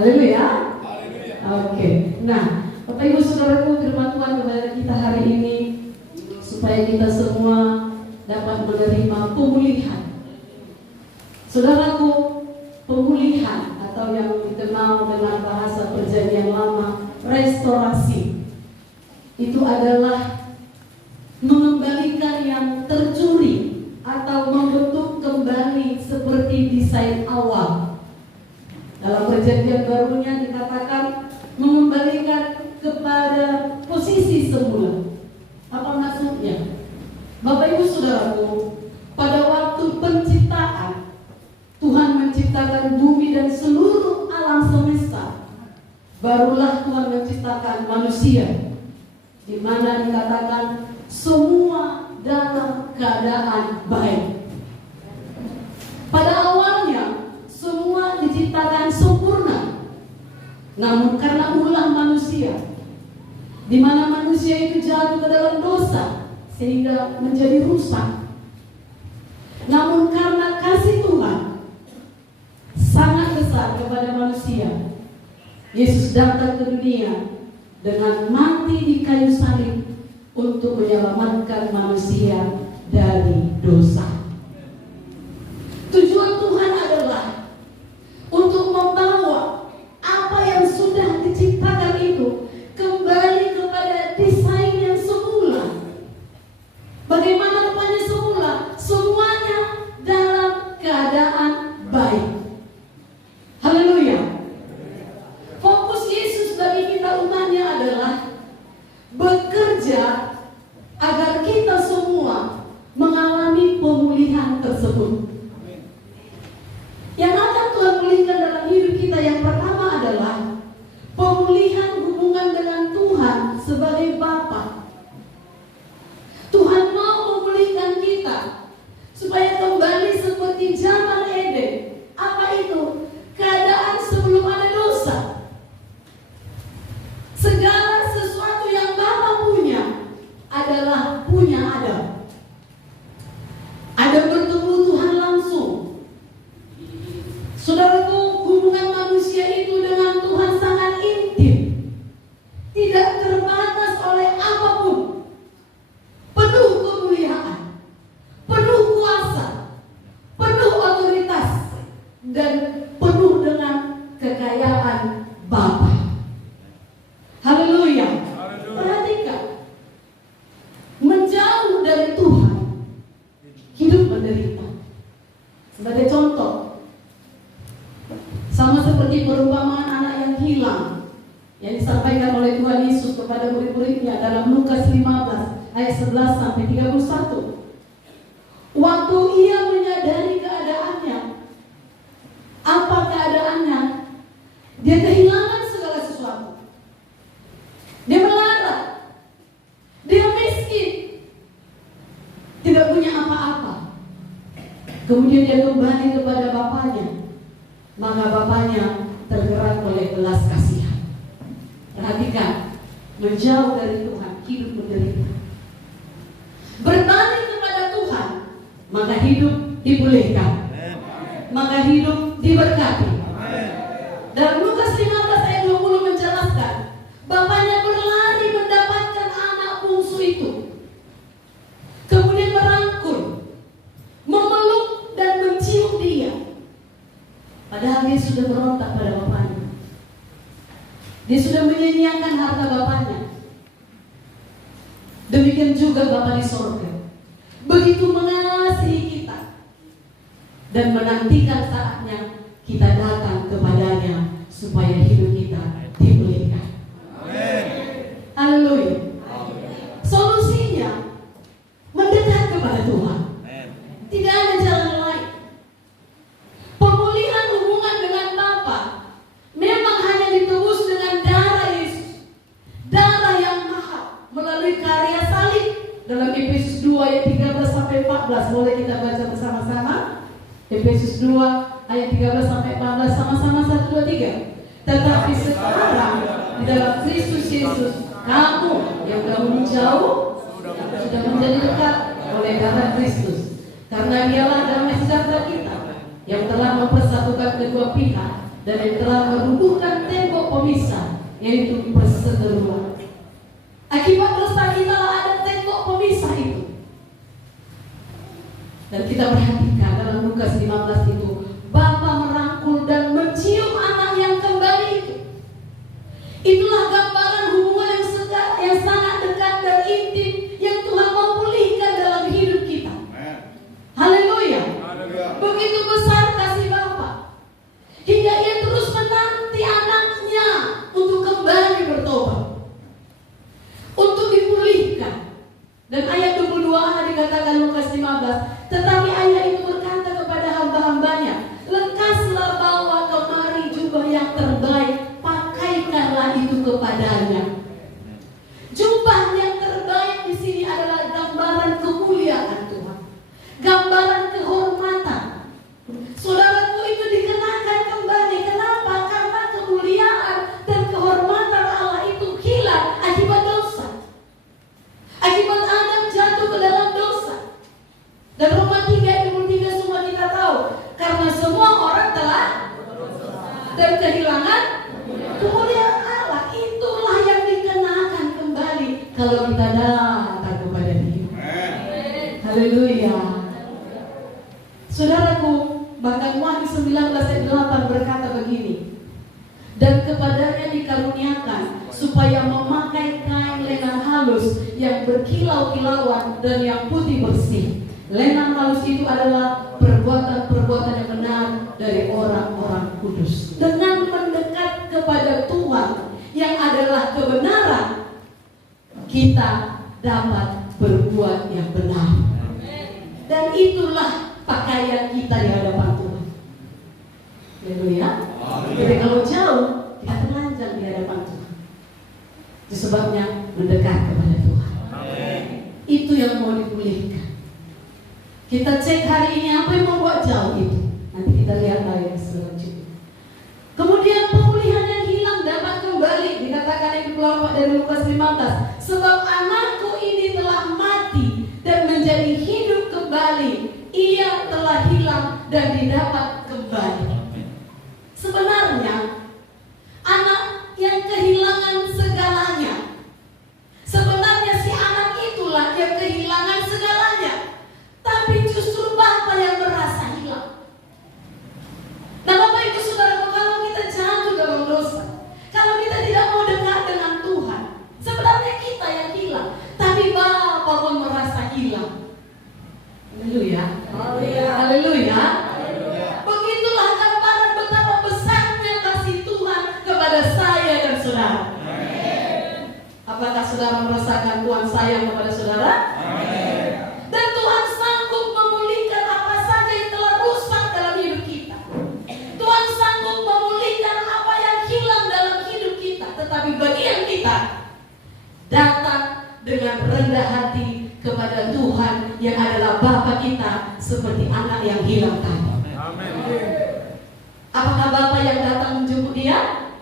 Haleluya. Oke. Nah, Bapak Ibu Saudaraku, firman Tuhan kepada kita hari ini supaya kita semua dapat menerima pemulihan. Saudaraku, pemulihan atau yang dikenal dengan bahasa Perjanjian Lama, restorasi, itu adalah mengembalikan yang tercuri atau membentuk kembali seperti desain awal. Dalam Perjanjian Barunya dikatakan mengembalikan kepada posisi semula. Apa maksudnya? Bapak Ibu Saudaraku, pada waktu penciptaan, Tuhan menciptakan bumi dan seluruh alam semesta. Barulah Tuhan menciptakan manusia, di mana dikatakan semua dalam keadaan baik. Pada awalnya semua diciptakan sempurna, namun karena ulah manusia, di mana manusia itu jatuh ke dalam dosa sehingga menjadi rusak. Namun karena kasih Tuhan sangat besar kepada manusia, Yesus datang ke dunia dengan mati di kayu salib untuk menyelamatkan manusia dari dosa. Tujuan Tuhan adalah untuk membawa apa yang sudah diciptakan itu kembali kepada desain yang semula. Bagaimana rupanya semula? Semuanya dalam keadaan baik. Haleluya. Fokus Yesus bagi kita umatnya adalah bekerja agar kita semua mengalami pemulihan tersebut. Yang akan Tuhan pulihkan dalam hidup kita yang pertama adalah pemulihan hubungan dengan Tuhan sebagai Bapa. Tuhan mau memulihkan kita supaya kembali seperti zaman Eden. Apa itu? Keadaan sebelum ada dosa. Segala sesuatu yang Bapa punya adalah punya Adam. Adam bertemu Tuhan langsung. Saudaraku, hubungan manusia itu dengan Tuhan sangat intim, tidak terbatas oleh apapun, penuh kemuliaan, penuh kuasa, penuh otoritas, dan penuh dengan kekayaan Bapa. Haleluya. Perhatikan, menjauh dari Tuhan, hidup menderita. Sebagai contoh, sama seperti perumpamaan anak yang hilang yang disampaikan oleh Tuhan Yesus kepada murid-muridnya dalam Lukas 15 ayat 11 sampai 31. Waktu ia menyadari keadaannya, apa keadaannya? Dia kehilangan segala sesuatu. Dia melarat, dia miskin, tidak punya apa-apa. Kemudian dia kembali kepada bapaknya. Maka bapaknya tergerak oleh belas kasihan. Perhatikan, menjauh dari Tuhan, hidup menderita. Berbalik kepada Tuhan, maka hidup dipulihkan, maka hidup diberkati. Dalam Lukas 15 ayat 20 menjelaskan, bapaknya berlari mendapatkan anak bungsu itu, kemudian merangkul, memeluk dan mencium dia. Padahal dia sudah berontak pada bapaknya. Dia sudah menyia-nyiakan harta bapaknya. Demikian juga Bapa di sorga, begitu mengasihi kita dan menantikan saatnya kita datang kepadanya supaya hidup kita dipulihkan. Haleluya. Solusinya mendekat kepada Tuhan. Tidak ada jalan lain. Pemulihan hubungan dengan Bapa memang hanya ditebus dengan darah Yesus, darah yang mahal melalui karya salib. Dalam Efesus 2 ayat 13 sampai 14, boleh kita baca bersama-sama. Efesus 2 ayat 13 sampai 14, sama-sama 1, 2, 3. Tetapi sekarang di dalam Kristus Yesus, kamu yang dahulu jauh sudah menjadi dekat oleh darah Kristus. Karena dialah damai sejahtera kita yang telah mempersatukan kedua pihak dan yang telah merubuhkan tembok pemisah, yaitu perseteruan. Akibat dosa kita ada tembok pemisah itu. Dan kita perhatikan dalam Lukas 15 itu, Bapa merangkul dan mencium anak yang kembali itu. Itulah gambaran hubungan yang sangat dekat dan intim yang Tuhan mau pulihkan dalam hidup kita. Haleluya. Begitu besar kasih Bapa, hingga ia terus menanti anaknya untuk kembali bertobat, untuk dipulihkan. Dan ayat 22 dikatakan Lukas 15, tetapi ayah itu berkata kepada hamba-hambanya, lekaslah bawa kemari jubah yang terbaik, pakaikanlah itu kepadanya. Jubah yang terbaik di sini adalah gambaran kemuliaan Tuhan, gambaran kehormatan. Saudaraku, itu dikenakan kembali. Kenapa? Karena kemuliaan dan kehormatan Allah itu hilang akibat dosa, akibat Adam jatuh ke dalam dosa. Dan Roma 3:23 semua kita tahu, karena semua orang telah dan kehilangan kemuliaan Allah. Itulah yang dikenakan kembali kalau kita datang kepada Dia. Haleluya. Saudaraku, bahkan Wahyu 19:8 berkata begini, dan kepadanya dikaruniakan supaya memakai kain lenan halus yang berkilau-kilauan dan yang putih bersih. Lenan halus itu adalah perbuatan-perbuatan yang benar dari orang-orang kudus. Dengan mendekat kepada Tuhan yang adalah kebenaran, kita dapat berbuat yang benar. Dan itulah pakaian kita di hadapan Tuhan. Haleluya. Jadi kalau jauh, kita telanjang di hadapan Tuhan. Itu sebabnya mendekat kepada Tuhan. Itu yang mau dipulihkan. Kita cek hari ini apa yang membuat jauh itu. Nanti kita lihat ayat selanjutnya. Kemudian pemulihan yang hilang dapat kembali. Dikatakan yang kelompok dari Lukas 15. Sebab anakku ini telah mati dan menjadi hidup kembali. Ia telah hilang dan didapat kembali. Sebenarnya anak yang kehilangan segalanya, sebenarnya si anak itulah yang kehilangan segalanya, tapi justru Bapa yang merasa hilang. Nah Bapak Ibu Saudara, kalau kita jatuh dalam dosa, kalau kita tidak mau dekat dengan Tuhan, sebenarnya kita yang hilang, tapi Bapa pun merasa hilang. Haleluya. Haleluya. Begitulah gambaran betapa besarnya kasih Tuhan kepada saya dan saudara. Apakah saudara merasakan Tuhan sayang kepada saudara? Dan Tuhan sanggup memulihkan apa saja yang telah rusak dalam hidup kita. Tuhan sanggup memulihkan apa yang hilang dalam hidup kita. Tetapi bagian kita datang dengan rendah hati kepada Tuhan yang adalah Bapa kita, seperti anak yang hilang tadi. Amin. Apakah Bapa yang datang menjemput dia?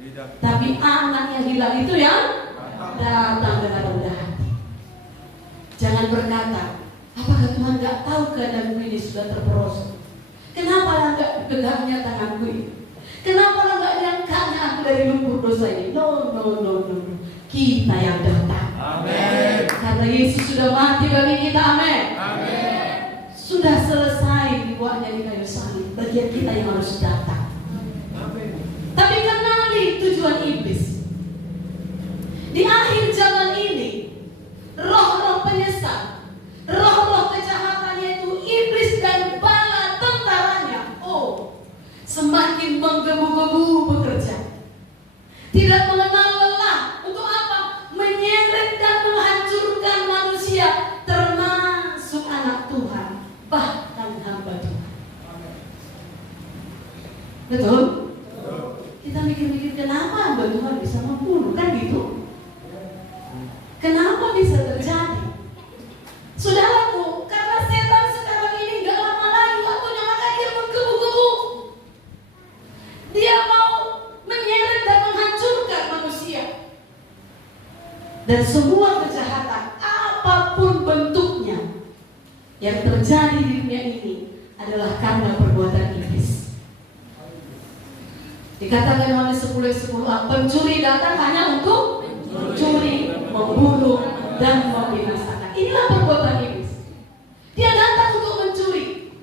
Tidak. Tapi anak yang hilang itu yang datang dengan rendah hati. Jangan berkata, apakah Tuhan gak tahu keadaanku ini sudah terperosok? Kenapa lah gak pegangnya tanganku ini? Kenapa lah gak diangkatnya aku dari lumpur dosa ini? No. Kita yang datang. Amin. Karena Yesus sudah mati bagi kita. Amin. Amin. Sudah selesai dibuatnya di kayu salib. Bagian kita yang harus datang. Amin. Tapi kenali tujuan iblis. Di akhir zaman ini, roh-roh penyesat, roh-roh kejahatan, yaitu iblis dan bala tentaranya, semakin menggebu-gebu bekerja. Tidak mengenal lelah. Untuk apa? Menyeret dan menghancurkan manusia, termasuk anak Tuhan, bahkan hamba Tuhan. Betul? Kita mikir-mikir, kenapa hamba Tuhan bisa membunuh, kan gitu? Kenapa bisa terjadi? Saudaraku, karena setan sekarang ini gak lama lagi waktunya, maka dia menggebu-gebu. Dia mau menyeret dan menghancurkan manusia. Dan semua kejahatan, apapun bentuknya, yang terjadi di dunia ini adalah karena perbuatan iblis. Dikatakan Yohanes 10:10, pencuri datang hanya untuk mencuri, membunuh, dan membinasakan. Inilah perbuatan iblis. Dia datang untuk mencuri.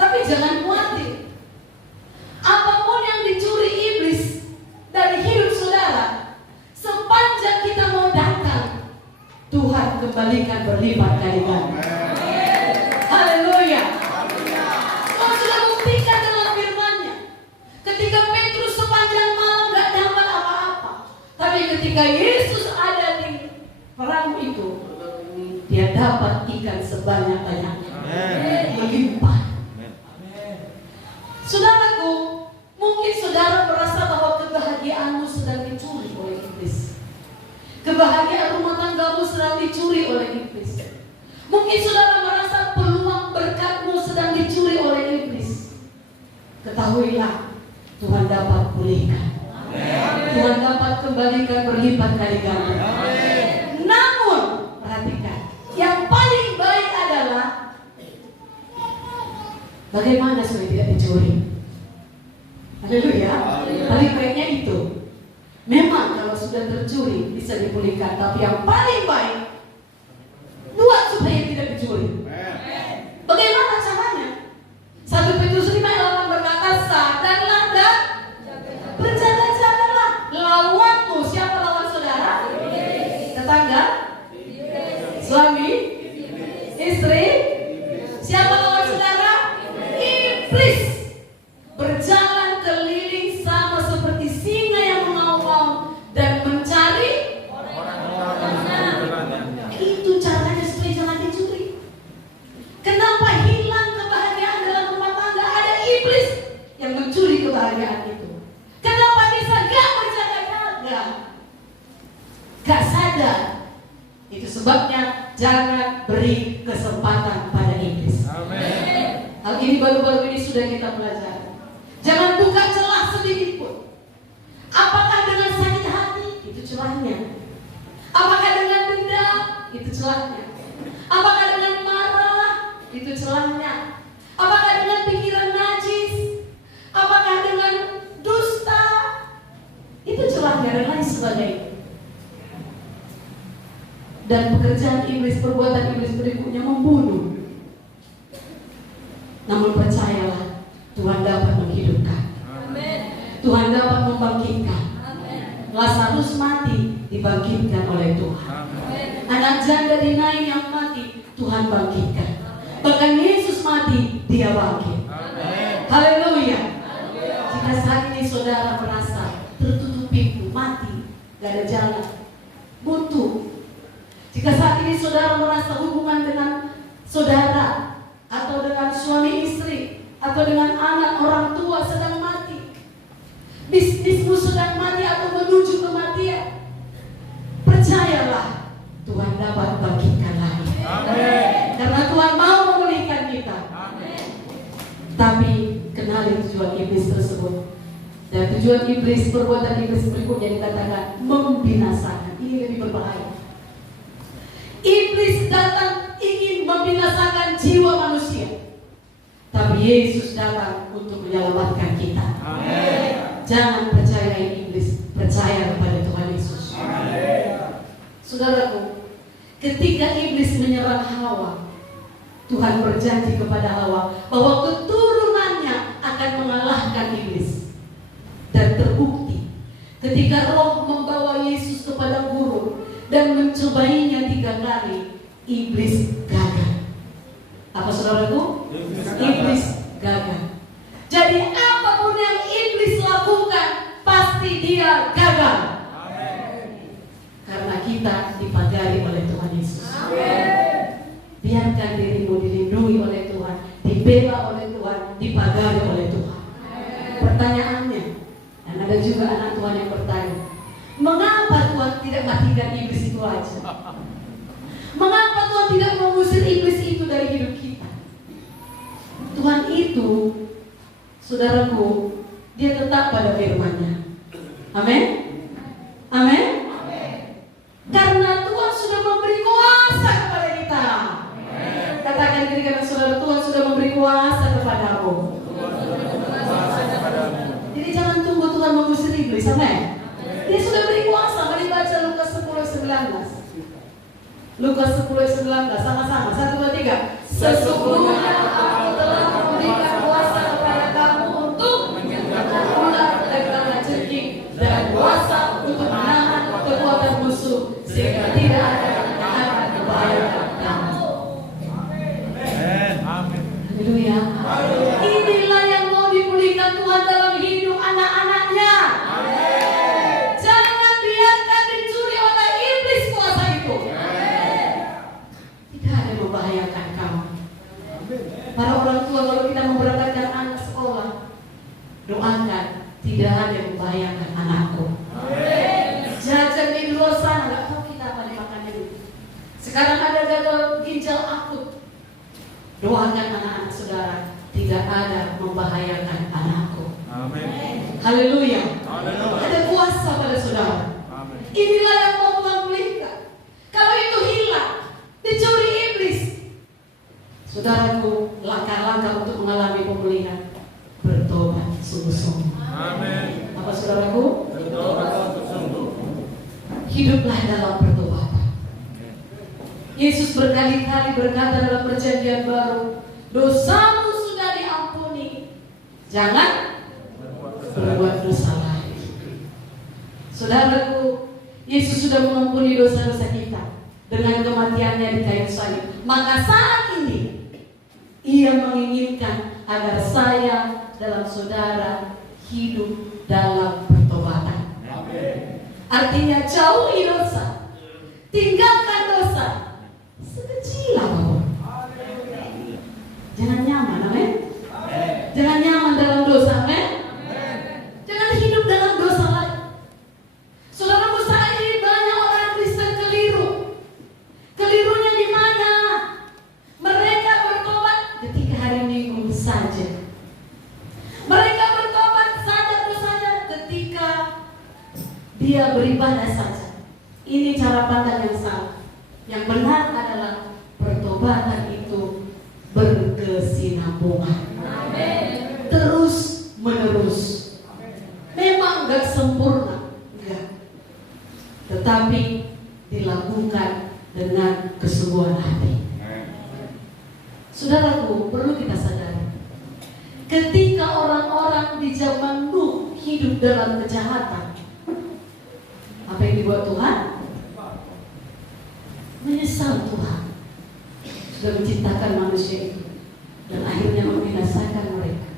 Tapi jangan khawatir. Apapun yang dicuri iblis dari hidup saudara, sepanjang kita mau datang, Tuhan kembalikan berlipat kali ganda. Haleluya. Tuhan sudah buktikan dalam firman-Nya. Ketika Petrus sepanjang malam gak dapat apa-apa, tapi ketika Yesus ada di perahu itu, dia dapat ikan sebanyak-banyaknya, melimpah. Saudaraku, mungkin saudara merasa bahwa kebahagiaanmu sedang dicuri oleh iblis. Kebahagiaan rumah tanggamu sedang dicuri oleh iblis. Mungkin saudara merasa peluang berkatmu sedang dicuri oleh iblis. Ketahuilah, Tuhan dapat pulihkan. Tuhan dapat kembalikan berlipat kali ganda. Namun, perhatikan, yang paling baik adalah bagaimana supaya tidak dicuri. Haleluya. Paling baiknya itu. Memang kalau sudah tercuri bisa dipulihkan, tapi yang paling baik buat supaya tidak dicuri. Bagaimana caranya? 1 Petrus 5:8 berkata, sadarlah dan berjaga-jagalah. Lawanmu, siapa lawan saudara? Tetangga? Suami? Istri? Siapa lawan saudara? Iblis. Berjalan keliling sama seperti singa yang mengaum-ngaum dan mencari orang-orang. Itu caranya supaya jangan dicuri. Kenapa hilang kebahagiaan dalam rumah tangga? Ada iblis yang mencuri kebahagiaan itu. Kenapa bisa gak berjaga-jaga? Gak sadar. Itu sebabnya jangan beri kesempatan pada iblis. Amen. Hal ini baru-baru ini sudah kita pelajari. Jangan buka celah sedikit pun. Apakah dengan sakit hati? Itu celahnya. Apakah dengan dendam? Itu celahnya. Apakah dengan marah? Itu celahnya. Apakah dengan pikiran najis? Apakah dengan dusta? Itu celahnya dan lain sebagainya. Dan pekerjaan iblis, perbuatan iblis berikutnya membunuh. Namun percayalah, Tuhan dapat menghidupkan. Amen. Tuhan dapat membangkitkan. Amen. Lazarus mati, dibangkitkan oleh Tuhan. Amen. Anak janda di Nain yang mati, Tuhan bangkitkan. Bahkan Yesus mati, dia bangkit. Amen. Haleluya. Jika saat ini saudara merasa tertutup pintu, mati, gak ada jalan, buntu. Jika saat ini saudara merasa hubungan dengan saudara atau dengan suami istri atau dengan anak orang tua sedang mati, bisnismu sedang mati atau menuju kematian, percayalah Tuhan dapat bangkitkan lagi. Amen. Karena Tuhan mau memulihkan kita. Amen. Tapi kenali tujuan iblis tersebut. Dan tujuan iblis, perbuatan iblis berikutnya dikatakan membinasakan. Ini lebih berbahaya. Iblis datang ingin membinasakan jiwa manusia, tapi Yesus datang untuk menyelamatkan kita. Amen. Jangan percaya iblis, percaya kepada Tuhan Yesus. Amen. Saudaraku, ketika iblis menyerang Hawa, Tuhan berjanji kepada Hawa bahwa keturunannya akan mengalahkan iblis. Dan terbukti ketika Roh membawa Yesus kepada gurun dan mencobainya 3 kali, iblis gagal. Apa saudaraku? Iblis gagal. Jadi apapun yang iblis lakukan, pasti dia gagal. Amen. Karena kita dipagari oleh Tuhan Yesus. Amen. Biarkan dirimu dilindungi oleh Tuhan, dibela oleh Tuhan, dipagari oleh Tuhan. Amen. Pertanyaannya, dan ada juga anak Tuhan yang bertanya, mengapa Tuhan tidak matikan iblis itu aja? Mengapa Tuhan tidak mengusir iblis itu dari hidup kita? Tuhan itu, saudaraku, dia tetap pada firman-Nya. Amin? Amin? Karena Tuhan sudah memberi kuasa kepada kita. Katakan kiri kanan saudara, Tuhan sudah memberi kuasa kepadamu. Jadi jangan Dia sudah beri kuasa. Mari baca Lukas 10:19. Lukas 10:19 sama-sama. 1, 2, 3. Sesungguhnya aku telah memberikan kuasa kepada kamu untuk menyingkapkan ular dan kalajengking dan kuasa untuk menahan kekuatan musuh sehingga tidak ada yang akan membahayakan kamu. Amin. Haleluya. Inilah yang mau dipulihkan Tuhan dalam hidup anak-anaknya. Jangan biarkan dicuri oleh iblis kuasa itu. Tidak ada yang membahayakan kamu. Para orang tua, kalau kita memberangkatkan anak sekolah, doakan tidak ada yang membahayakan anakku. Jajan di luar sana nggak tahu kita apa dimakannya dulu. Sekarang ada gagal ginjal akut. Doakan anak-anak saudara tidak ada membahayakan anakku. Amin. Haleluya. Haleluya. Ada kuasa pada saudara. Amin. Inilah yang mau Tuhan pulihkan. Kalau itu hilang, dicuri iblis, saudaraku, langkah-langkah untuk mengalami pemulihan, bertobat sungguh-sungguh. Amin. Apa saudaraku? Bertobat sungguh-sungguh. Hiduplah dalam pertobatan. Yesus berkali-kali berkata dalam perjanjian baru, dosamu sudah diampuni, jangan berbuat dosa lagi. Saudaraku, Yesus sudah mengampuni dosa-dosa kita dengan kematiannya di kayu salib. Maka saat ini Ia menginginkan agar saya dalam saudara hidup dalam pertobatan. Artinya jauhi dosa, tinggalkan dosa sekecil apapun. Jangan nyaman, amin. Jangan nyaman dalam dosa, amin. Jangan hidup dalam dosa lagi. Saudaraku, saat ini banyak orang Kristen keliru. Kelirunya di mana? Mereka bertobat ketika hari Minggu saja. Mereka bertobat sadar dosanya ketika dia beribadah saja. Ini cara pandang yang salah. Yang benar adalah pertobatan itu berkesinambungan. Terus menerus. Memang gak sempurna, enggak. Tetapi dilakukan dengan kesungguhan hati. Saudaraku, perlu kita sadari, ketika orang-orang di zaman Nuh hidup dalam kejahatan, apa yang dibuat Tuhan? Menyesal Tuhan sudah menciptakan manusia itu dan akhirnya membinasakan mereka.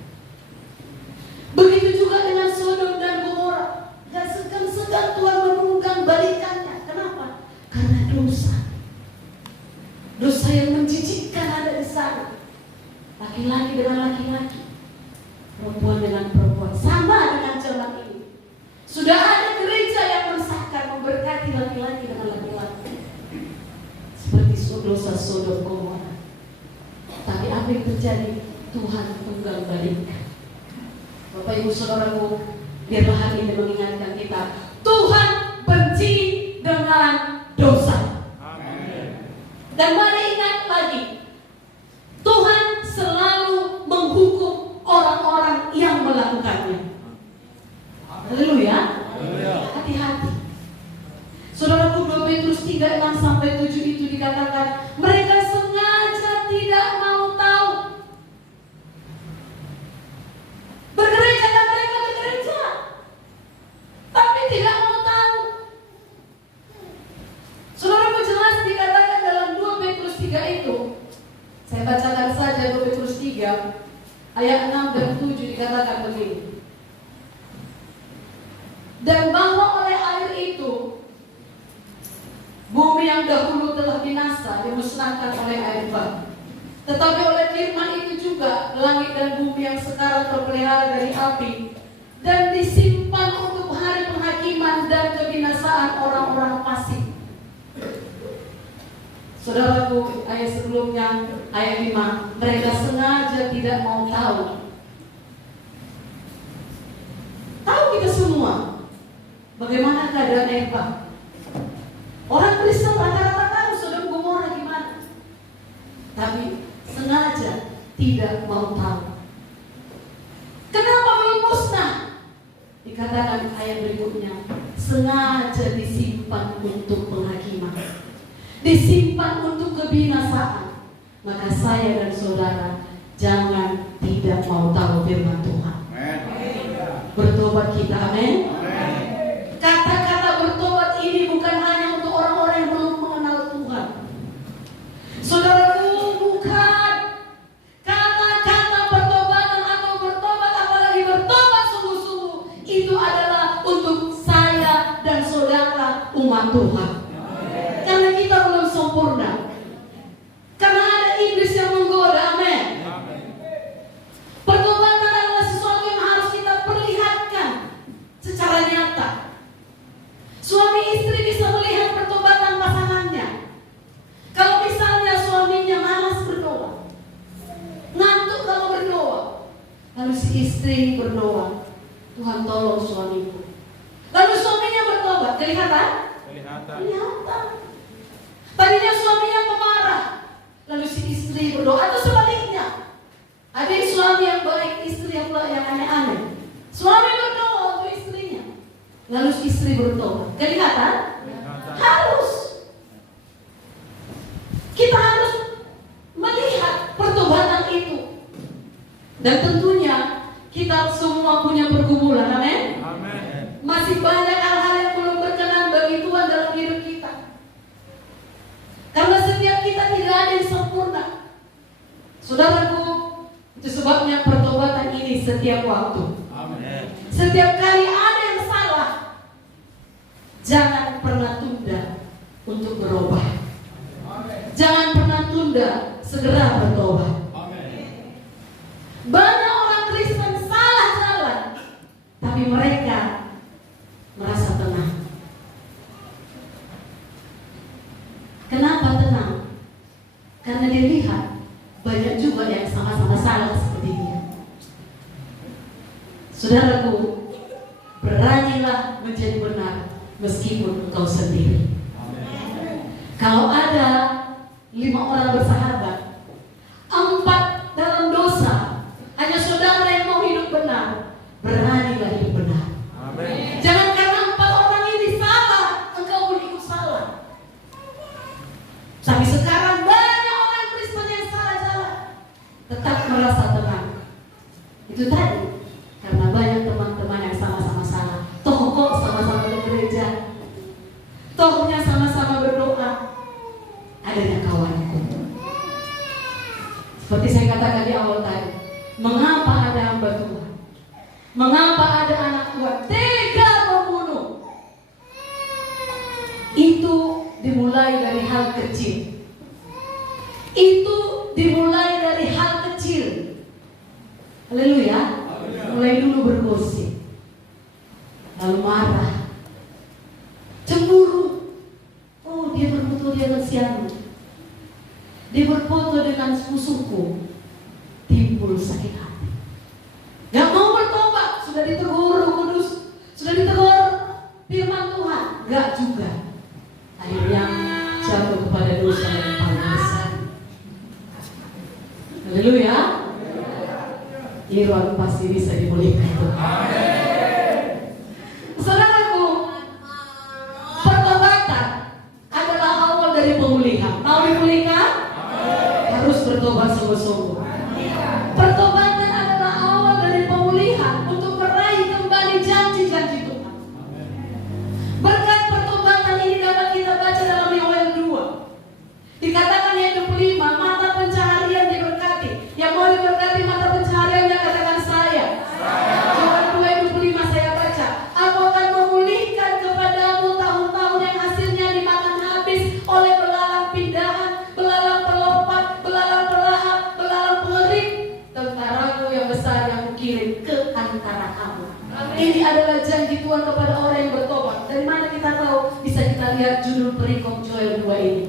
Begitu juga dengan Sodom dan Gomora. Gak segan-segan Tuhan menunggang balikannya. Kenapa? Karena dosa. Dosa yang menjijikkan ada di sana. Laki-laki dengan laki-laki, perempuan dengan perempuan. Sama dengan zaman ini. Sudah ada gereja yang mensahkan memberkati laki-laki dengan laki-laki, seperti dosa Sodom Gomora. Tapi apa yang terjadi? Tuhan tunggang balikan. Bapak Ibu Saudaraku, biarlah hari ini mengingatkan kita, Tuhan benci dengan dosa. Amin. Dan mari ingat lagi, Tuhan selalu menghukum orang-orang yang melakukannya. Haleluya. Hati-hati. Saudaraku, 2 Petrus 3:6-7 itu dikatakan, mereka sengaja tidak mau tahu. Bergereja dan mereka bergereja, tapi tidak mau tahu. Saudaraku, jelas dikatakan dalam 2 Petrus 3 itu. Saya bacakan saja 2 Petrus 3 ayat 6 dan 7 dikatakan begini. Dan bahwa oleh air itu bumi yang dahulu telah binasa dimusnahkan oleh air bah. Tetapi oleh firman itu juga langit dan bumi yang sekarang terpelihara dari api dan disimpan untuk hari penghakiman dan kebinasaan orang-orang fasik. Saudaraku, ayat sebelumnya, ayat 5, mereka sengaja tidak mau tahu. Tahu kita semua bagaimana keadaan air bah. Orang Kristen rata-rata tahu Sodom Gomora gimana, tapi sengaja tidak mau tahu. Kenapa belum musnah? Dikatakan ayat berikutnya, sengaja disimpan untuk penghakiman, disimpan untuk kebinasaan, maka saya dan saudara jangan tidak mau tahu firman Tuhan. Bertobat kita, amin. Kata-kata bertobat ini bukan hanya untuk orang-orang yang belum mengenal Tuhan. Saudaraku, bukan. Kata-kata pertobatan atau bertobat, apalagi bertobat sungguh-sungguh, itu adalah untuk saya dan saudara umat Tuhan. Karena kita belum sempurna. Karena ada iblis yang menggoda, amin. Pertobatan adalah sesuatu yang harus kita perlihatkan secara nyata. Suami istri bisa melihat pertobatan pasangannya. Kalau misalnya suaminya malas berdoa, ngantuk kalau berdoa, lalu si istri berdoa, Tuhan tolong suamiku. Lalu suaminya bertobat, kelihatan? Kelihatan. Tadinya suaminya pemarah, lalu si istri berdoa, atau sebaliknya. Ada suami yang baik, istri yang aneh-aneh. Suami berdoa untuk istrinya, lalu istri bertobat. Kelihatan? Harus. Kita harus melihat pertobatan itu. Dan tentunya kita semua punya pergumulan, amin. Masih banyak hal-hal yang belum berkenan bagi Tuhan dalam hidup kita. Karena setiap kita tidak ada yang sempurna. Saudaraku, itu sebabnya pertobatan ini setiap waktu. Setiap kali ada yang salah, jangan pernah tunda untuk berubah. Jangan pernah tunda, segera bertobat. Banyak orang Kristen salah jalan, tapi mereka merasa tenang. Kenapa tenang? Karena dia lihat banyak juga yang sama-sama salah seperti dia. Saudaraku, beranilah menjadi benar meskipun engkau sendiri. Kalau ada 5 orang bersahabat, 4 dalam dosa, hanya saudara yang mau hidup benar, beranilah hidup benar. Jangan karena 4 orang ini salah, engkau pun ikut salah. Tapi sekarang banyak orang Kristen yang salah jalan, tetap merasa tenang. Itu tadi, karena banyak teman-teman yang sama-sama salah. Toh kok sama-sama ke gereja, tohnya sama-sama berdoa. Adanya kawanku. Seperti saya katakan di awal tadi, mengapa ada hamba Tuhan? Mengapa ada anak Tuhan tega membunuh? Itu dimulai dari hal kecil. Itu dimulai dari hal kecil. Haleluya. Mulai dulu bergosip, lalu marah, cemburu. Oh, dia berfoto dengan siapa? Dia berfoto dengan musuhku. Timbul sakit hati. Gak mau bertobat. Sudah ditegur Roh Kudus, sudah ditegur firman Tuhan, gak juga. Akhirnya jatuh kepada dosa yang paling besar. Haleluya. Iron pasti bisa dimulihkan Tuhan. Saudaraku, pertobatan adalah awal dari pemulihan. Mau dipulihkan? Harus bertobat sungguh-sungguh. Pertobatan adalah awal dari pemulihan untuk meraih kembali janji-janji Tuhan. Berkat pertobatan ini dapat kita baca dalam Yoel 2. Dikatakan yang ke-5, mata pencaharian diberkati. Yang mau diberkati mata pencahariannya, katakan saya. Yoel 2:25 saya baca. Aku akan memulihkan kepadamu tahun-tahun yang hasilnya dimakan habis oleh belalang pindahan, belalang pelompat, belalang pelahap, belalang pengerik. Tentaraku yang besar yang kukirim ke antara kamu. Ini adalah janji Tuhan kepada orang yang bertobat. Dari mana kita tahu? Bisa kita lihat judul perikop Yoel 2 ini.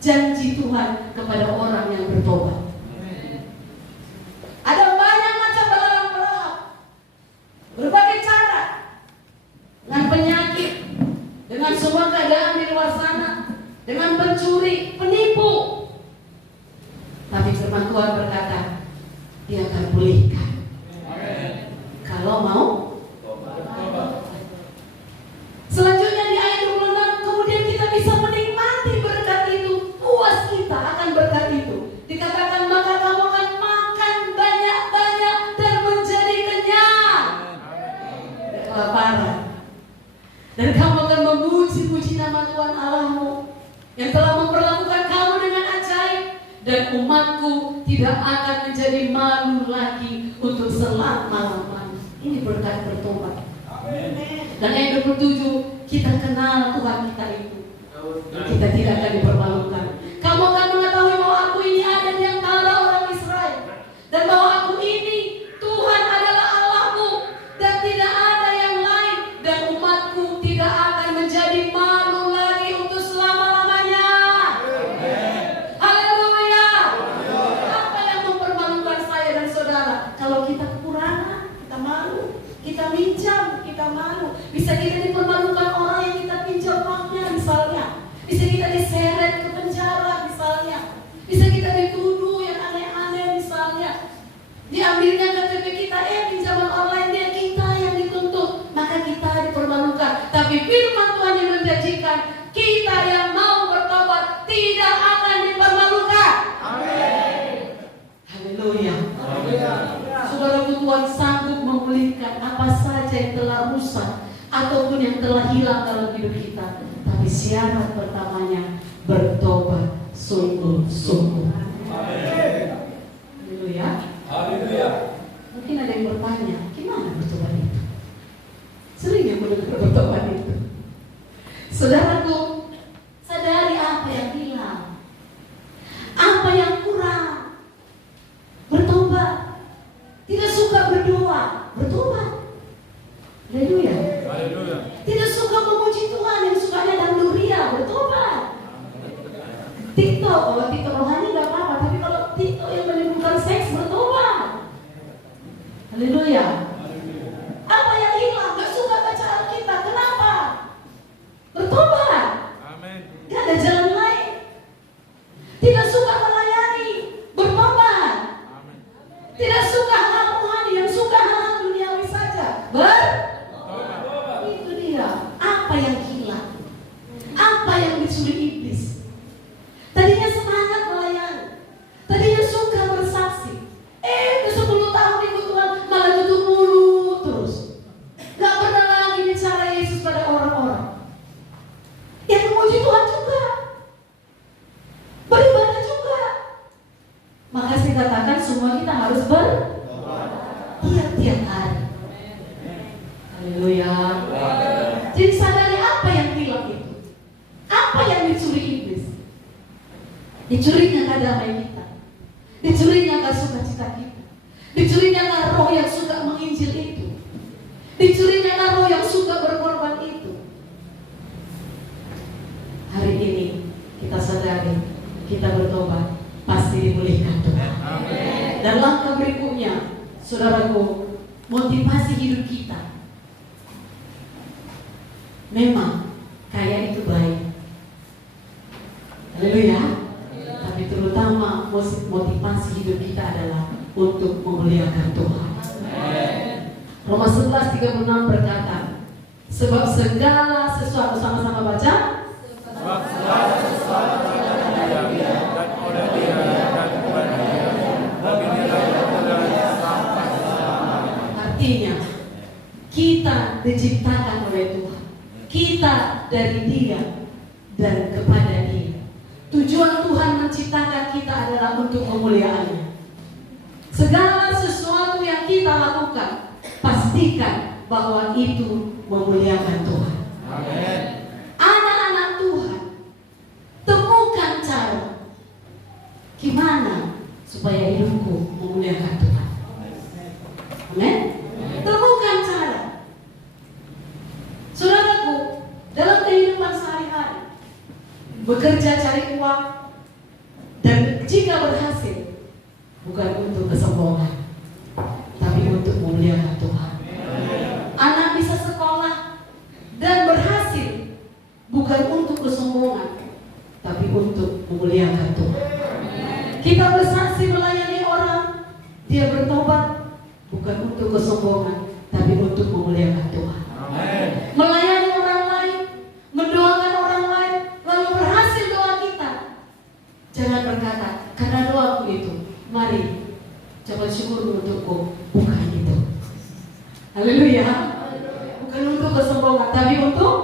Janji Tuhan kepada orang yang bertobat. Ada banyak macam belalang pelahap, berbagai cara, dengan penyakit, dengan semua keadaan di luar sana, dengan pencuri, penipu. Tapi firman Tuhan berkata, Dia akan pulihkan. Kalau mau. Selanjutnya akan memuji-puji nama Tuhan Allahmu yang telah memperlakukan kamu dengan ajaib, dan umatku tidak akan menjadi malu lagi untuk selama-lamanya. Ini berkat bertobat. Dan yang ke-7, kita kenal Tuhan kita itu. Kita tidak akan dipermalukan. Kamu akan mengetahui bahwa aku ini ada di antara orang Israel, dan bahwa aku ini Tuhan adalah Allahmu, dan tidak ada yang lain, dan umatku tidak akan menjadi malu lagi untuk selama-lamanya. Haleluya. Apa yang mempermalukan saya dan saudara? Kalau kita kekurangan, kita malu. Kita minjam, kita malu. Bisa kita dipermalukan orang yang kita pinjam uangnya misalnya. Bisa kita diseret ke penjara misalnya. Bisa kita dituduh yang aneh-aneh misalnya. Diambilnya KTP kita, pinjaman online dia, kita yang dituntut. Maka kita dipermalukan. Tapi firman Tuhan yang menjanjikan, kita yang mau bertobat tidak akan dipermalukan. Amin. Haleluya. Saudaraku, Tuhan sanggup memulihkan apa saja yang telah rusak ataupun yang telah hilang dalam hidup kita. Tapi syarat pertamanya bertobat sungguh-sungguh. Haleluya. Haleluya. Mungkin ada yang bertanya, gimana bertobat itu? Sering yang mendengar bertobat itu. Saudaraku, sadari apa yang hilang, apa yang kurang. Bertobat. Tidak suka berdoa, bertobat. Haleluya. Haleluya. Tidak suka memuji Tuhan, yang sukanya danduria, bertobat. TikTok, kalau TikTok rohani gak apa-apa, tapi kalau TikTok yang menimbulkan seks, bertobat. Haleluya. Apa yang hilang? Gak suka baca Alkitab, kenapa? Bertobat. Amin. Gak ada jalan lain. Tidak suka melayani, bertobat. Amin. Tidak suka hal rohani, yang suka hal duniawi saja, itu dia. Apa yang hilang? Apa yang dicuri iblis? Tadinya semangat melayani, tadinya suka bersaksi. Ke 10 tahun ikut Tuhan malah tutup mulut terus. Gak pernah lagi bicara Yesus pada orang-orang. Yang memuji Tuhan juga, beribadah juga. Maka saya katakan semua kita harus tiap-tiap hari. Haleluya. Jadi sadari apa yang hilang itu. Apa yang dicuri iblis. Dicurinya damai kita. Dicurinya sukacita kita. Dicurinya roh yang suka menginjil itu. Dicurinya roh yang suka berkorban itu. Hari ini kita sadari, kita bertobat, pasti dimulihkan Tuhan. Amin. Dan langkah berikutnya, saudaraku, motivasi hidup kita. Memang kaya itu baik. Haleluya. Tapi terutama motivasi hidup kita adalah untuk memuliakan Tuhan. Roma 11:36 berkata, sebab segala sesuatu, sama-sama baca. Sebab segala sesuatu adalah Dia dan oleh Dia dan kepada Dia, bagi Dia adalah sampai selamanya. Artinya, kita diciptakan oleh Tuhan. Kita dari Dia dan kepada Dia. Tujuan Tuhan menciptakan kita adalah untuk kemuliaan-Nya. Segala sesuatu yang kita lakukan, pastikan bahwa itu memuliakan Tuhan. Amin. Anak-anak Tuhan, temukan cara gimana supaya hidupku memuliakan Tuhan. Amin. Temukan cara. Saudaraku, dalam kehidupan sehari-hari, bekerja cari uang, dan jika berhasil, bukan untuk kesombongan, tapi untuk memuliakan Tuhan. Anak bisa sekolah dan berhasil, bukan untuk kesombongan, tapi untuk memuliakan Tuhan. Kita bersaksi melayani orang, dia bertobat, bukan untuk kesombongan, tapi untuk memuliakan Tuhan. Amin. Melayani orang lain, mendoakan orang lain, lalu berhasil doa kita. Jangan berkata, karena doaku itu, mari coba syukur untukku, bukan itu. Haleluya. Bukan untuk kesombongan, tapi untuk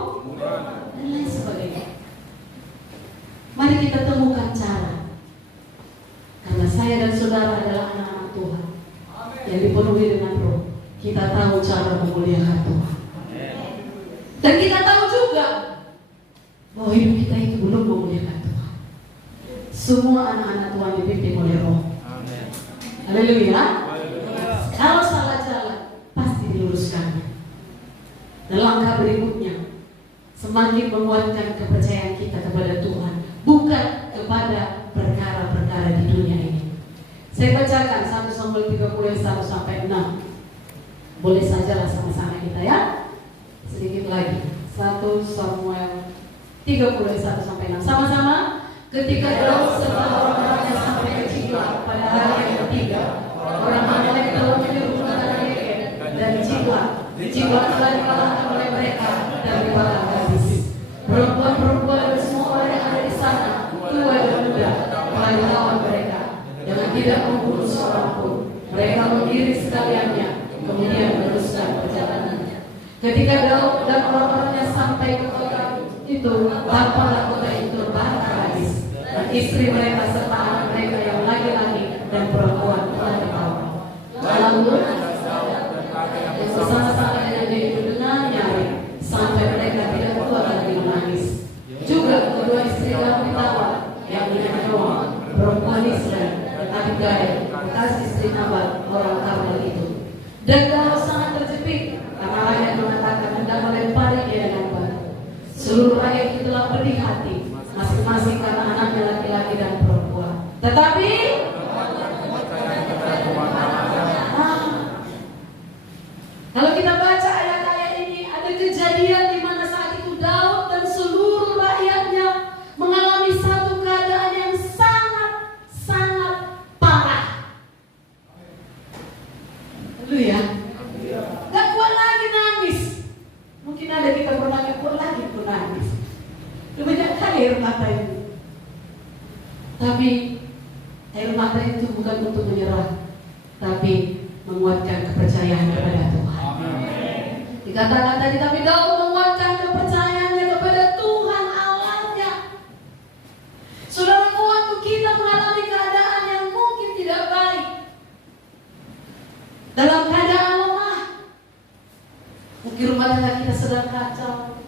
bahwa hidup kita itu belum memuliakan Tuhan. Semua anak-anak Tuhan dipimpin oleh Roh. Amin. Haleluya. Haleluya. Kalau salah jalan, pasti diluruskan. Dan langkah berikutnya, semakin menguatkan kepercayaan kita kepada Tuhan, bukan kepada perkara-perkara di dunia ini. Saya bacakan 1 Samuel 30 1 sampai 6. Boleh sajalah sama-sama kita ya. Sedikit lagi. 1 Samuel 30 1 sampai 6. Sama-sama. Ketika Daud serta orang-orangnya sampai ke Ciklag pada hari yang ketiga, orang Amalek telah menyerbu negara Negev dan Ciklag. Ciklag telah dikalahkan oleh mereka dan dibakar habis. Perempuan-perempuan dan semua orang yang ada di sana, tua dan muda, telah dilawan mereka dengan tidak membunuh seorang pun. Mereka mengiris sekaliannya, kemudian meneruskan perjalanannya. Ketika Daud dan orang-orangnya sampai ke kota itu, tampaklah kota itu terbakar habis, dan istri mereka serta anak mereka yang laki-laki dan perempuan telah ditawan. Lalu bersama-sama yang itu dengan nyari sampai mereka tidak kuat lagi menangis. Juga kedua istri Daud ditawan, yang dengan Noah, perempuan Israel, dan Abigail, bekas istri Nabal orang Karmel itu. Dan Daud sangat terjepit karena rakyat mengatakan hendak melempari dia dengan batu. Seluruh rakyat itu telah berdiri hati, masing-masing karena anaknya laki-laki dan perempuan. Tetapi kalau kita baca ayat-ayat ini, ada kejadian di mana saat itu Daud dan seluruh rakyatnya mengalami satu keadaan yang sangat parah. Dulu ya, gak kuat lagi nangis. Mungkin ada kita pernah gak kuat lagi pun nangis. Banyak kali air mata itu. Tapi air mata itu bukan untuk menyerah, tapi menguatkan kepercayaan kepada Tuhan. Dikatakan tadi, tapi Daud menguatkan kepercayaannya kepada Tuhan Allahnya. Saudara, waktu kita mengalami keadaan yang mungkin tidak baik, dalam keadaan lemah, mungkin rumah tangga kita sedang kacau,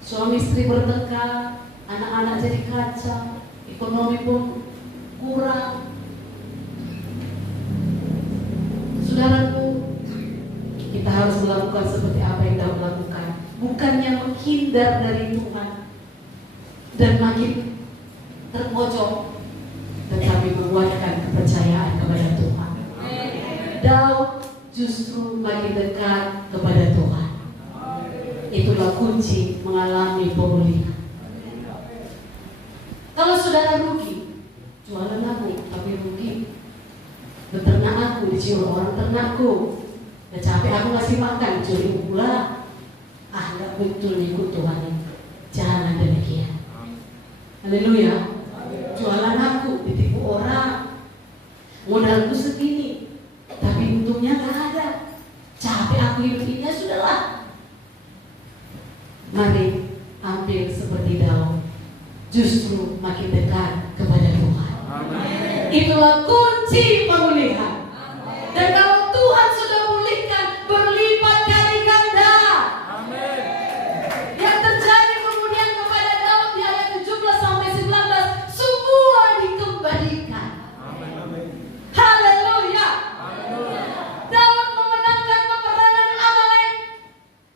suami istri bertengkar, anak-anak jadi kacau, ekonomi pun kurang. Saudaraku, kita harus melakukan seperti apa yang Daud lakukan, bukannya menghindar dari Tuhan dan makin terpojok, tetapi menguatkan kepercayaan kepada Tuhan. Daud justru makin dekat kepada Tuhan. Itulah kunci mengalami pemulihan. Kalau saudara rugi, jualan aku tapi rugi. Beternak aku dicuri orang ternakku, udah capek aku ngasih makan, curi pula. Gak betul ikut Tuhan ini. Jangan demikian. Haleluya. Jualan aku ditipu orang, modalku segini, tapi untungnya gak ada. Capek aku hidup ini, ya sudahlah. Mari ambil seperti Daud, justru makin dekat kepada Tuhan. Itulah kunci pemulihan. Dan kalau Tuhan sudah pulihkan, berlipat kali ganda. Amin. Yang terjadi kemudian kepada Daud di ayat 17 sampai 19, semua dikembalikan. Amin. Haleluya. Daud memenangkan peperangan Amalek.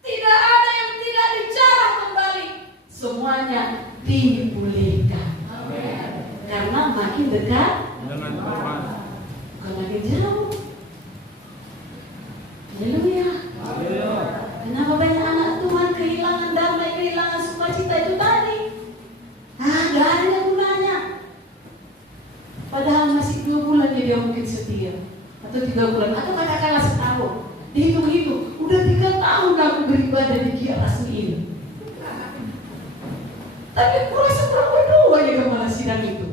Tidak ada yang tidak dijarah kembali. Semuanya dipulihkan. Karena makin dekat Dengan Tuhan. bukan makin jauh. Haleluya. Kenapa banyak anak Tuhan kehilangan damai, kehilangan sukacita itu tadi? Gak ada gunanya. Padahal masih 2 bulan dia mungkin setia, atau 3 bulan, atau katakanlah setahun. Dihitung-hitung, udah 3 tahun aku beribadah di Kia Rasmi ini. Tapi aku rasa kurang berdoa ya kepala sidang itu.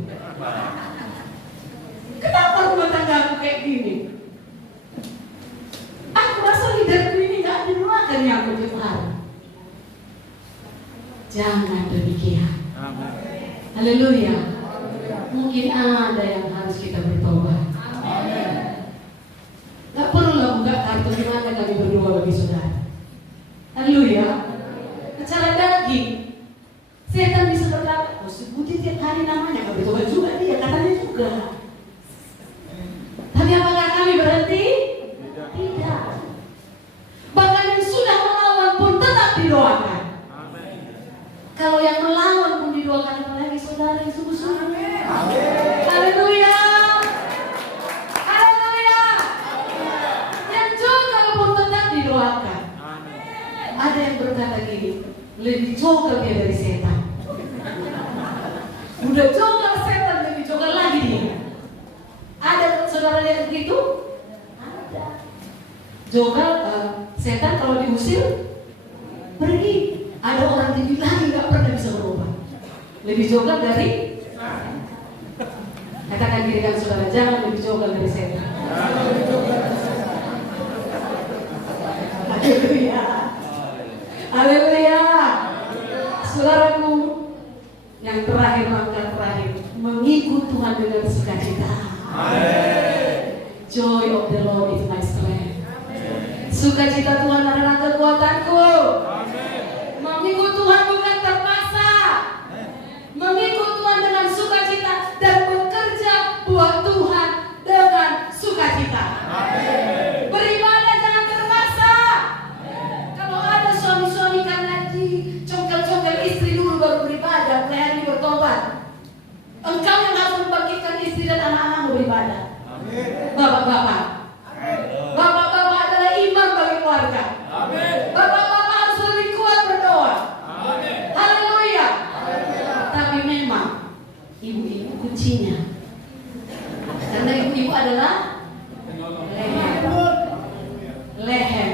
Kenapa rumah tangga aku kayak gini? Aku rasa lidarku ini gak didoakan yang aku tiap hari. Jangan demikian. Amin. Haleluya. Mungkin ada yang harus kita bertobat. Gak perlu lah buka kartu gimana kami berdoa bagi saudara. Haleluya. Secara daging, Setan bisa berkata, oh sebutin tiap hari namanya, gak betul juga dia, katanya juga. Tapi apakah kami berhenti? Tidak. Bahkan yang sudah melawan pun tetap didoakan. Kalau yang melawan pun didoakan, apalagi saudara yang sungguh-sungguh. Haleluya. Haleluya. Yang jogal pun tetap didoakan. Ada yang berkata gini, lebih jogal dia dari setan. Udah jogal setan, lebih jogal lagi dia. Ada saudara yang begitu? Ada. Jogal setan kalau diusir pergi. Ada orang tinggi lagi nggak pernah bisa berubah. Lebih jogal dari katakan diri kan saudara, jangan lebih jogal dari setan. Haleluya. Haleluya. Saudaraku, yang terakhir, langkah terakhir, mengikut Tuhan dengan sukacita. Joy of the Lord is my strength. Sukacita Tuhan adalah kekuatanku. Mengikut Tuhan bukan terpaksa. Mengikut Tuhan dengan sukacita dan bekerja buat Tuhan dengan sukacita. Beribadah jangan terpaksa. Kalau ada suami-suami karena dicongkel-congkel istri dulu baru beribadah, hari bertobat. Engkau yang harus membangkitkan istri dan anak-anakmu beribadah. Bapak-bapak, bapak-bapak adalah imam bagi keluarga. Bapak-bapak harus lebih kuat berdoa. Haleluya. Tapi memang ibu-ibu kuncinya, karena ibu-ibu adalah leher.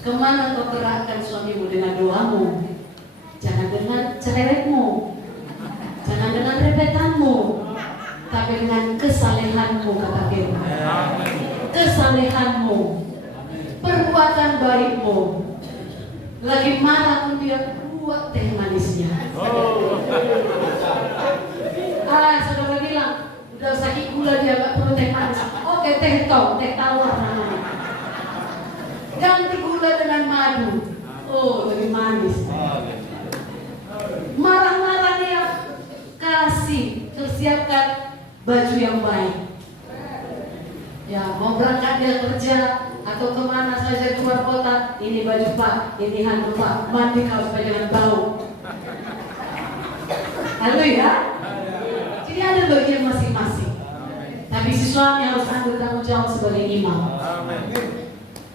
Kemana kau gerakkan suamimu dengan doamu? Jangan dengan cereretmu, jangan dengan repetanmu, tapi dengan kesalehanmu, kata firman. Kesalehanmu, perbuatan baikmu. Lagi marah pun dia buat teh manisnya. Saudara bilang udah sakit gula dia gak perlu teh manis. Oke, teh tawar namanya. Ganti gula dengan madu. Oh, lebih manis. Marah-marah dia kasih, persiapkan baju yang baik. Ya, mau berangkat dia kerja atau kemana saja keluar kota, ini baju Pak, ini handuk Pak, mandi kau supaya jangan bau. Haleluya. Jadi ada bagian masing-masing. Tapi si suami harus ambil tanggung jawab sebagai imam.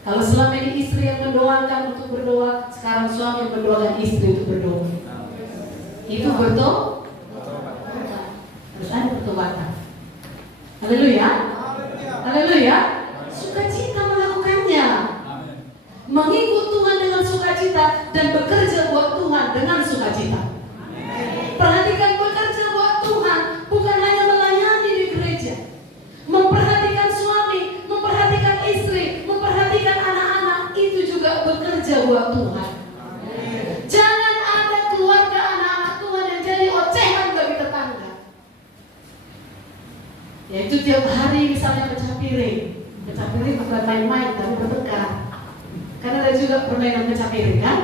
Kalau selama ini istri yang mendoakan untuk berdoa, sekarang suami yang mendoakan istri untuk berdoa. Itu betul. Harus ada pertobatan. Haleluya. Haleluya. Sukacita melakukannya. Mengikut Tuhan dengan sukacita dan bekerja buat Tuhan dengan sukacita. Perhatikan, bekerja buat Tuhan bukan hanya melayani di gereja. Memperhatikan suami, memperhatikan istri, memperhatikan anak-anak, itu juga bekerja buat Tuhan. Jangan ada keluarga anak-anak Tuhan yang jadi ocehan bagi tetangga. Yaitu tiap hari misalnya pecah piring. Pecah piring bukan main-main, tapi bertengkar. Karena ada juga permainan pecah piring kan?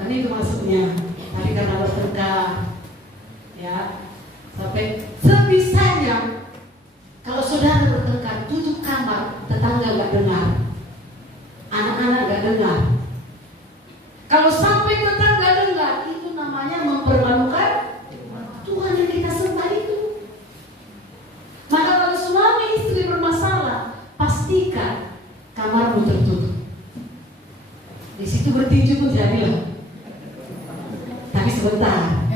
Kan itu maksudnya. Tapi karena bertengkar, ya, sampai sebisanya. Kalau saudara bertengkar, tutup kamar, tetangga gak dengar, anak-anak gak dengar. Kalau sampai tetangga dengar, itu namanya mempermalukan Tuhan yang kita sembah itu. Maka kalau suami istri bermasalah, pastikan kamarmu tertutup. Di situ bertinju pun jadilah. Tapi sebentar,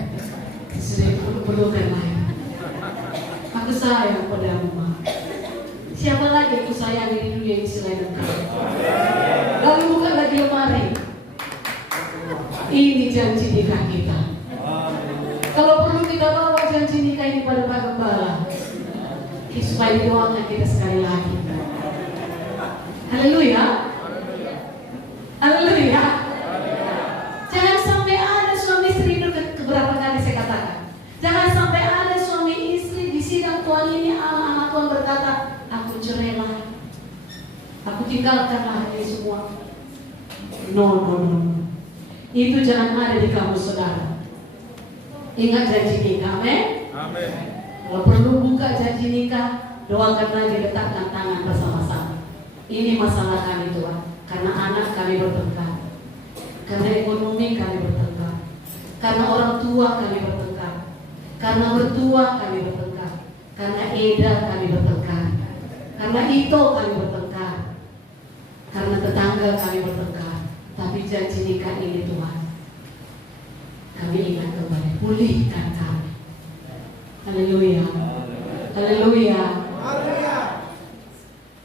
sudah perlukan lain. Aku sayang padamu, Ma. Siapa lagi aku sayang di dunia ini selain engkau? Lalu buka lagi lemari. Ini janji nikah kita. Kalau perlu kita bawa janji nikah ini pada Pak Gembala, supaya didoakan kita sekali lagi. Haleluya. Haleluya. Jangan sampai ada suami istri keberapa kali saya katakan. Jangan sampai ada suami istri di sidang Tuhan ini, anak-anak Tuhan berkata, aku cerailah, aku tinggalkanlah ini semua. No. Itu jangan ada di kamu, saudara. Ingat janji nikah, amin. Amin. Kalau perlu buka janji nikah, doakan lagi, letakkan tangan bersama-sama. Ini masalah kami Tuhan, karena anak kami bertengkar, karena ekonomi kami bertengkar, karena orang tua kami bertengkar, karena mertua kami bertengkar, karena Eda kami bertengkar, karena Ito kami bertengkar, karena tetangga kami bertengkar. Tapi janji nikah ini Tuhan, kami ingat kembali, pulihkan kami. Haleluya. Haleluya.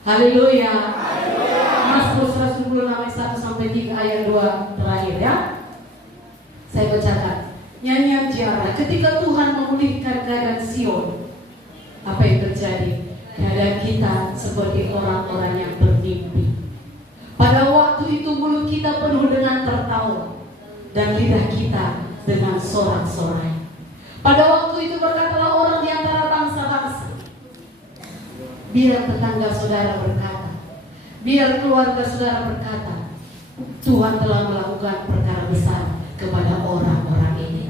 Haleluya. Mazmur 126 ayat 1 sampai 3 ayat 2 terakhir ya. Saya bacakan. Nyanyian ziarah. Ketika Tuhan memulihkan keadaan Sion, apa yang terjadi? Keadaan kita seperti orang-orang yang bermimpi. Pada waktu itu mulut kita penuh dengan tertawa dan lidah kita dengan sorak-sorai. Pada waktu itu berkatalah orang di antara bangsa-bangsa. Biar tetangga saudara berkata, biar keluarga saudara berkata, Tuhan telah melakukan perkara besar kepada orang-orang ini.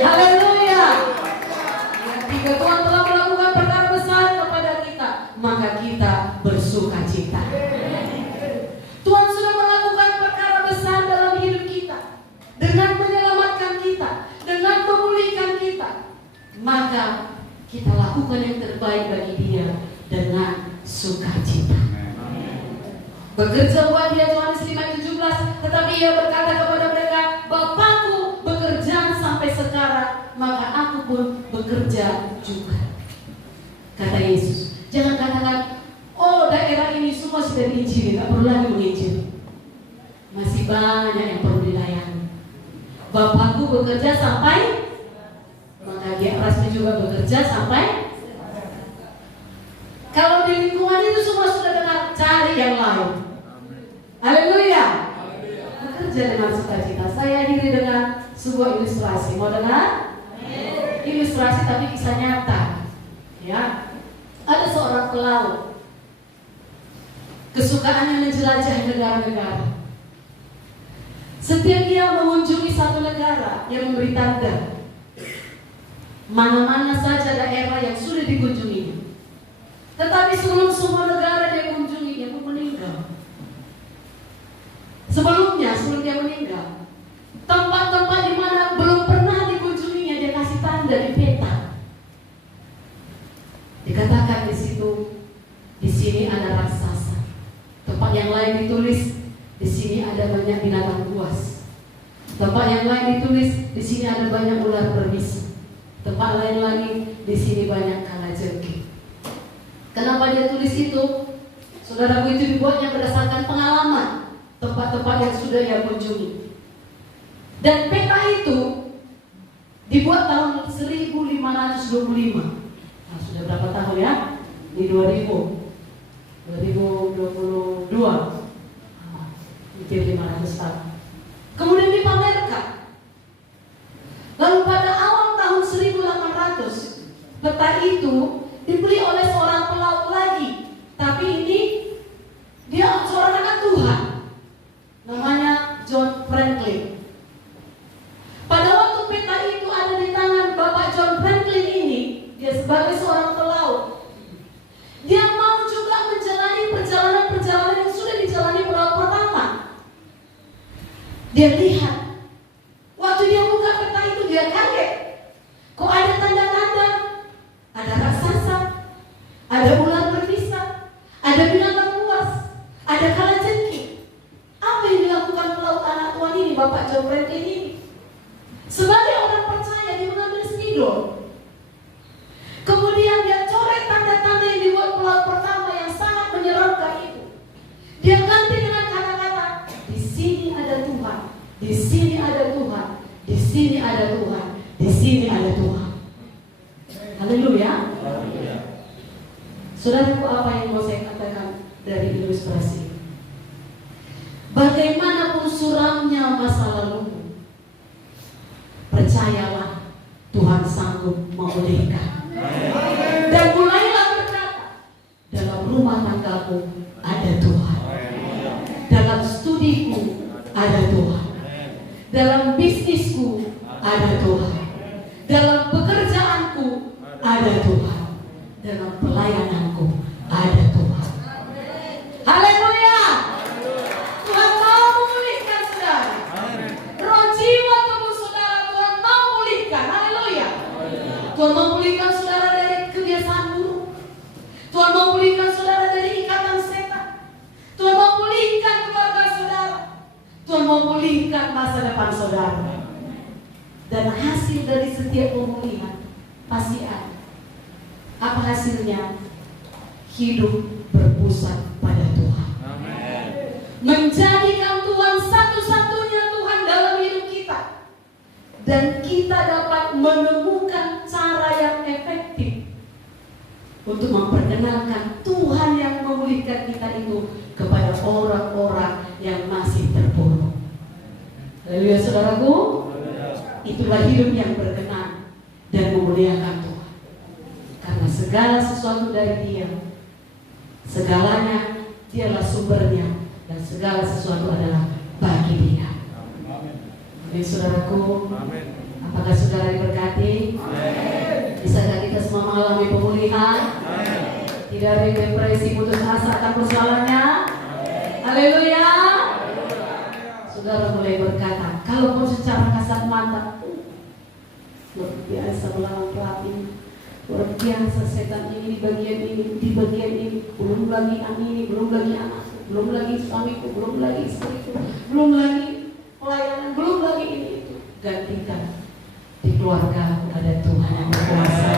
Haleluya. Jika Tuhan telah melakukan perkara besar kepada kita, maka kita bersuka cita. Tuhan sudah melakukan perkara besar dalam hidup kita, dengan menyelamatkan kita, dengan memulihkan kita. Maka kita lakukan yang terbaik bagi Dia dengan sukacita. Bekerja buat Dia, Yohanes 5:17. Tetapi Ia berkata kepada mereka, Bapakku bekerja sampai sekarang, maka aku pun bekerja juga. Kata Yesus. Jangan katakan, oh daerah ini semua sudah diinjili, tidak perlu lagi menginjil. Masih banyak yang perlu dilayani. Bapakku bekerja sampai, maka Dia pasti juga bekerja sampai. Kalau di lingkungan itu semua sudah dengar, cari yang lain. Haleluya. Bekerja dengan sukacita. Saya diri dengan sebuah ilustrasi. Mau dengar? Ilustrasi tapi kisah nyata. Ya. Ada seorang pelaut. Kesukaannya menjelajah negara-negara. Setiap dia mengunjungi satu negara, yang memberi tanda mana-mana saja daerah yang sudah dikunjunginya. Tetapi sebelum semua negara dia kunjungi, dia pun meninggal. Sebelum dia meninggal, tempat-tempat di mana belum pernah dikunjunginya, dia kasih tanda di peta. Dikatakan di situ, di sini ada raksasa. Tempat yang lain ditulis, di sini ada banyak binatang buas. Tempat yang lain ditulis, di sini ada banyak ular berbisa. Tempat lain lagi, di sini banyak kalajengking. Kenapa dia tulis itu? Saudaraku, itu dibuatnya berdasarkan pengalaman tempat-tempat yang sudah ia kunjungi. Dan peta itu dibuat tahun 1525. Nah, sudah berapa tahun ya? Di 2022. Hampir 500 tahun. Kemudian dipamerkan. Lalu pada awal tahun 1800, peta itu dibeli oleh seorang pelaut lagi. Tapi ini dia seorang anak Tuhan, namanya John Franklin. Pada waktu peta itu ada di tangan Bapak John Franklin ini, dia sebagai seorang pelaut, dia mau juga menjalani perjalanan yang sudah dijalani pelaut pertama. Dia lihat, waktu dia buka peta itu dia kaget. Kok ada tanda-tanda? Ada raksasa, ada ular berbisa, ada binatang buas, ada kalajengking. Apa yang dilakukan pelaut anak Tuhan ini, Bapak John Franklin ini? Sebagai orang percaya, dia mengambil spidol. Kemudian dia coret tanda-tanda yang dibuat pelaut pertama yang sangat menyeramkan itu. Dia ganti dengan kata-kata, di sini ada Tuhan, di sini ada Tuhan, di sini ada Tuhan, di sini ada Tuhan. Haleluya. Saudaraku, apa yang mau saya katakan dari ilustrasi? Bagaimanapun suramnya masa lalumu, percayalah Tuhan sanggup memulihkan. Dan mulailah berkata, dalam rumah tanggaku ada Tuhan, dalam studiku ada Tuhan, dalam bisnisku ada Tuhan, Dalam pekerjaanku ada Tuhan. Dalam pelayananku ada Tuhan. Haleluya. Tuhan mau memulihkan saudara. Roh jiwa tubuh saudara Tuhan mau pulihkan. Haleluya. Tuhan mau pulihkan saudara dari kebiasaan buruk. Tuhan mau pulihkan saudara dari ikatan setan. Tuhan mau pulihkan keluarga saudara. Tuhan mau pulihkan masa depan saudara. Dan hasil dari setiap pemulihan pasti ada. Apa hasilnya? Hidup berpusat pada Tuhan. Amin. Menjadikan Tuhan satu-satunya Tuhan dalam hidup kita. Dan kita dapat menemukan cara yang efektif untuk memperkenalkan Tuhan yang memulihkan kita itu kepada orang-orang yang masih terpuruk. Haleluya saudaraku. Itulah hidup yang berkenan dan memuliakan Tuhan. Karena segala sesuatu dari Dia, segalanya Dialah sumbernya, dan segala sesuatu adalah bagi Dia. Amin saudaraku. Amin. Apakah saudara diberkati? Bisakah kita semua mengalami pemulihan? Tidak ada yang depresi, putus asa akan persoalannya? Haleluya. Saudara mulai berkata, kalaupun secara kasat mata, luar biasa melawan pelatih, luar biasa setan ini di bagian ini, belum lagi ini, belum lagi anak, belum lagi suamiku, belum lagi istriku, belum lagi pelayanan, belum lagi ini itu. Gantikan di keluarga ada Tuhan yang berkuasa.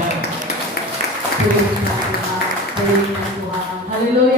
Terima Tuhan, terima Tuhan. Haleluya.